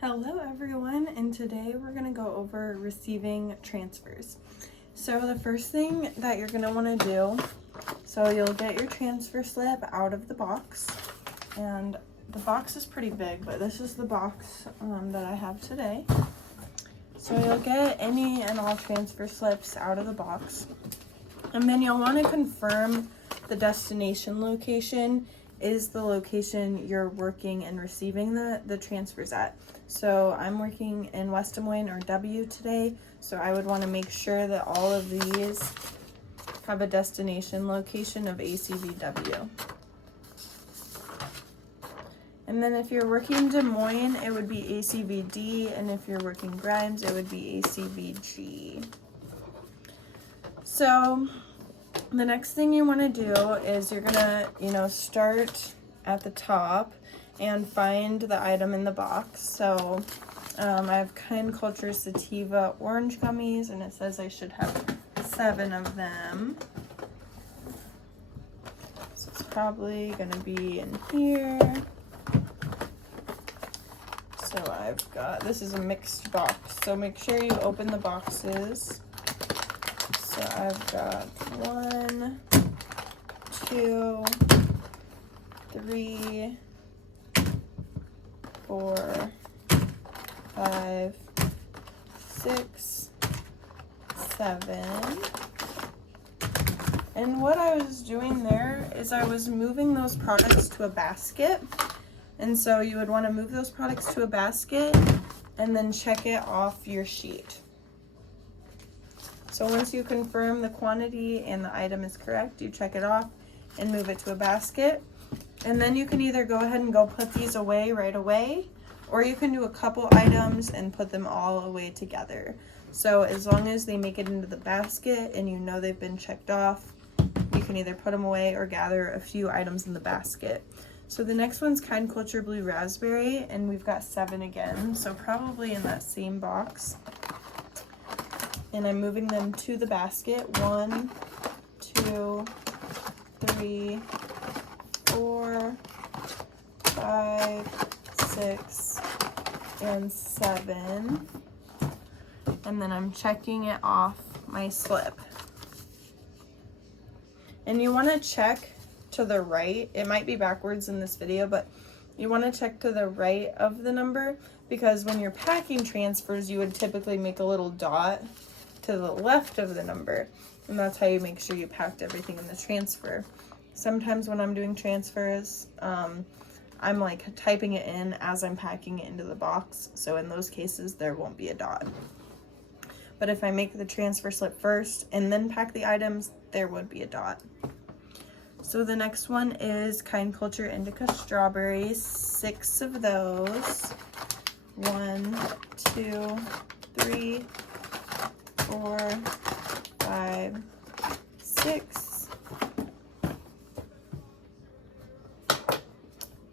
Hello everyone, and today we're going to go over receiving transfers. So the first thing that you're going to want to do, so you'll get your transfer slip out of the box, and the box is pretty big, but this is the box that I have today. So you'll get any and all transfer slips out of the box, and then you'll want to confirm the destination location is the location you're working and receiving the transfers at. So I'm working in West Des Moines or W today, so I would want to make sure that all of these have a destination location of ACVW. And then if you're working Des Moines, it would be ACVD, and if you're working Grimes, it would be ACVG. So the next thing you want to do is you're gonna, start at the top and find the item in the box. So I have Kind Culture Sativa orange gummies, and it says I should have 7 of them. So it's probably gonna be in here. So I've got, this is a mixed box, so make sure you open the boxes. So I've got 1, 2, 3, 4, 5, 6, 7. And what I was doing there is I was moving those products to a basket. And so you would want to move those products to a basket and then check it off your sheet. So once you confirm the quantity and the item is correct, you check it off and move it to a basket. And then you can either go ahead and go put these away right away, or you can do a couple items and put them all away together. So as long as they make it into the basket and you know they've been checked off, you can either put them away or gather a few items in the basket. So the next one's Kind Culture Blue Raspberry, and we've got 7 again, so probably in that same box. And I'm moving them to the basket. 1, 2, 3, 4, 5, 6, and 7. And then I'm checking it off my slip. And you want to check to the right. It might be backwards in this video, but you want to check to the right of the number, because when you're packing transfers, you would typically make a little dot to the left of the number, and that's how you make sure you packed everything in the transfer. Sometimes when I'm doing transfers, I'm like typing it in as I'm packing it into the box, so in those cases there won't be a dot. But if I make the transfer slip first and then pack the items, there would be a dot. So the next one is Kind Culture Indica Strawberries, 6 of those. 1, 2, 3, 4, 5, 6.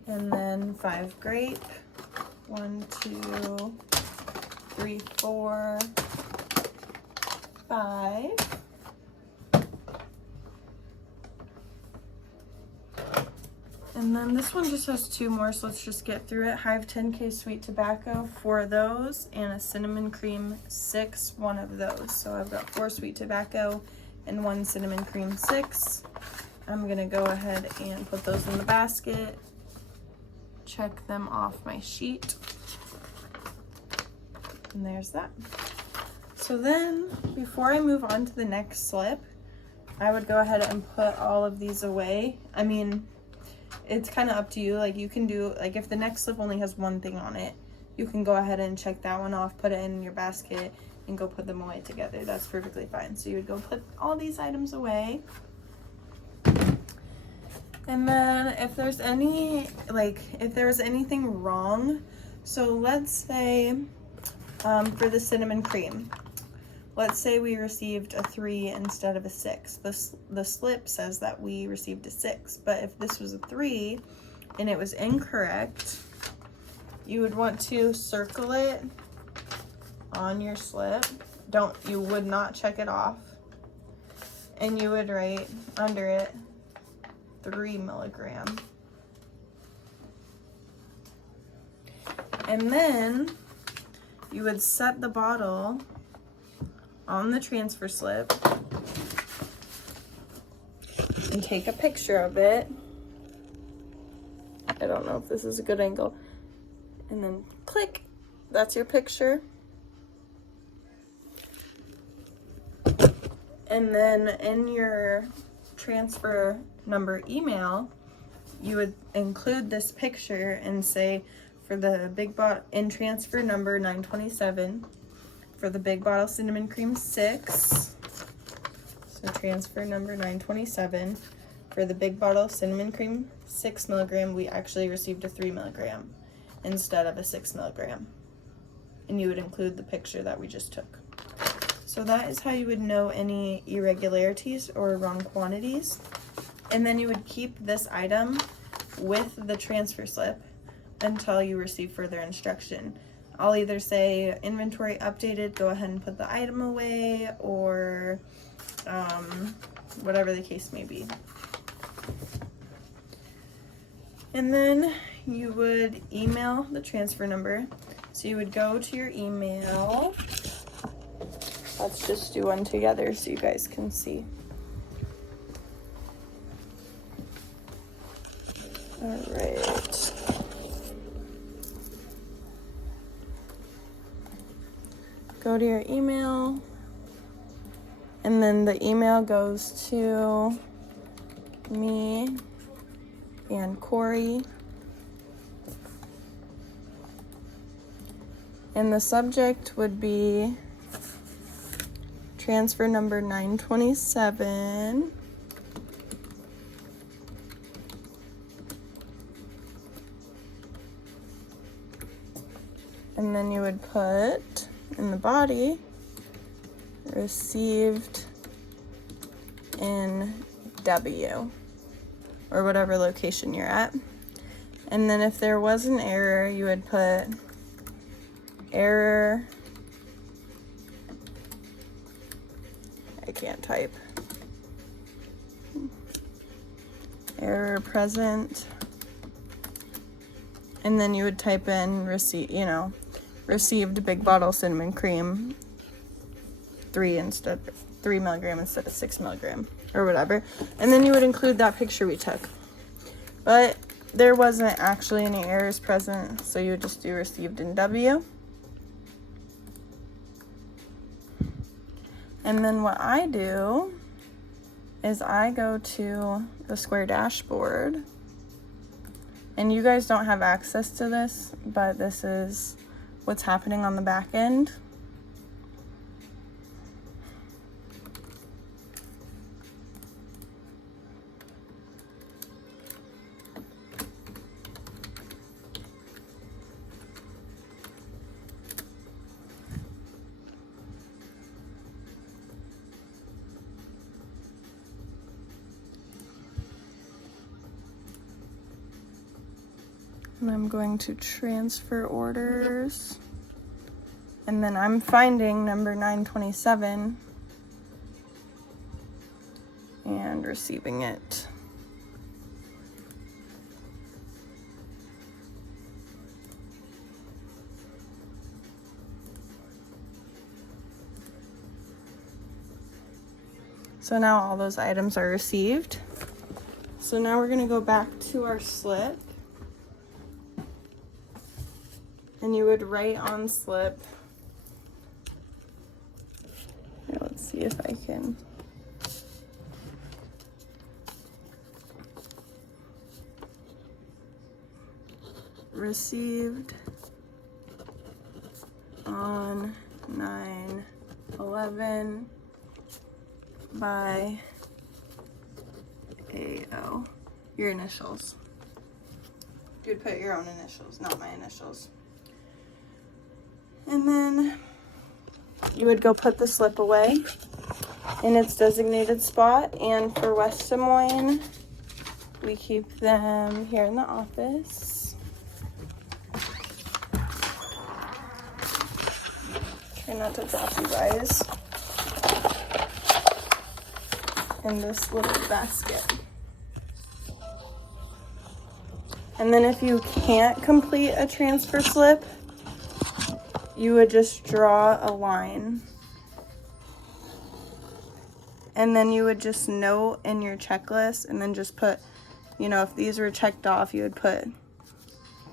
And then 5 grape. 1, 2, 3, 4, 5. And then this one just has 2 more, so let's just get through it. Hive 10K Sweet Tobacco, 4 of those, and a Cinnamon Cream 6, 1 of those. So I've got 4 Sweet Tobacco and 1 Cinnamon Cream 6. I'm gonna go ahead and put those in the basket, check them off my sheet, and there's that. So then, before I move on to the next slip, I would go ahead and put all of these away. I mean, it's kind of up to you. Like, you can do, like, if the next slip only has 1 thing on it, you can go ahead and check that one off, put it in your basket, and go put them away together. That's perfectly fine. So you would go put all these items away. And then if there's any, if there was anything wrong, so let's say for the cinnamon cream, let's say we received a 3 instead of a 6. The slip says that we received a 6, but if this was a 3 and it was incorrect, you would want to circle it on your slip. You would not check it off, and you would write under it 3 milligram. And then you would set the bottle on the transfer slip and take a picture of it. I don't know if this is a good angle. And then click, that's your picture. And then in your transfer number email, you would include this picture and say, for the big bottle, in transfer number 927, for the big bottle cinnamon cream 6, so transfer number 927, for the big bottle cinnamon cream 6 milligram, we actually received a 3 milligram instead of a 6 milligram. And you would include the picture that we just took. So that is how you would know any irregularities or wrong quantities. And then you would keep this item with the transfer slip until you receive further instruction. I'll either say inventory updated, go ahead and put the item away, or whatever the case may be. And then you would email the transfer number. So you would go to your email. Let's just do one together so you guys can see. All right. Go to your email, and then the email goes to me and Corey. And the subject would be transfer number 927. And then you would put in the body, received in W, or whatever location you're at. And then if there was an error, you would put error, I can't type, error present, and then you would type in received big bottle cinnamon cream 3 milligram instead of 6 milligram, or whatever. And then you would include that picture we took. But there wasn't actually any errors present, so you would just do received in W. And then what I do is I go to the Square dashboard, and you guys don't have access to this, but this is what's happening on the back end. And I'm going to transfer orders. And then I'm finding number 927 and receiving it. So now all those items are received. So now we're gonna go back to our slip. And you would write on slip. Here, let's see if I can. Received on 9/11 by AO. Your initials. You'd put your own initials, not my initials. And then you would go put the slip away in its designated spot. And for West Des Moines, we keep them here in the office. Try not to drop you guys. In this little basket. And then if you can't complete a transfer slip, you would just draw a line. And then you would just note in your checklist and then just put, you know, if these were checked off, you would put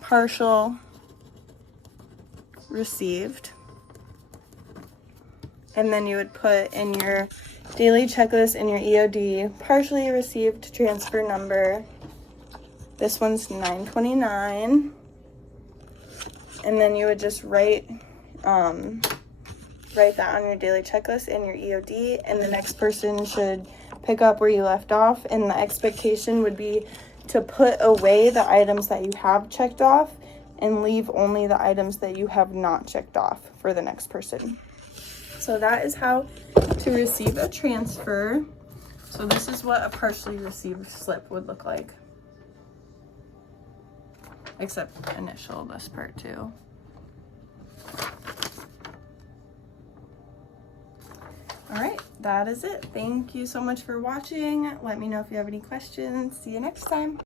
partial received. And then you would put in your daily checklist in your EOD, partially received transfer number. This one's 929. And then you would just write that on your daily checklist in your EOD, and the next person should pick up where you left off. And the expectation would be to put away the items that you have checked off and leave only the items that you have not checked off for the next person. So that is how to receive a transfer. So this is what a partially received slip would look like. Except initial this part too. All right, that is it. Thank you so much for watching. Let me know if you have any questions. See you next time.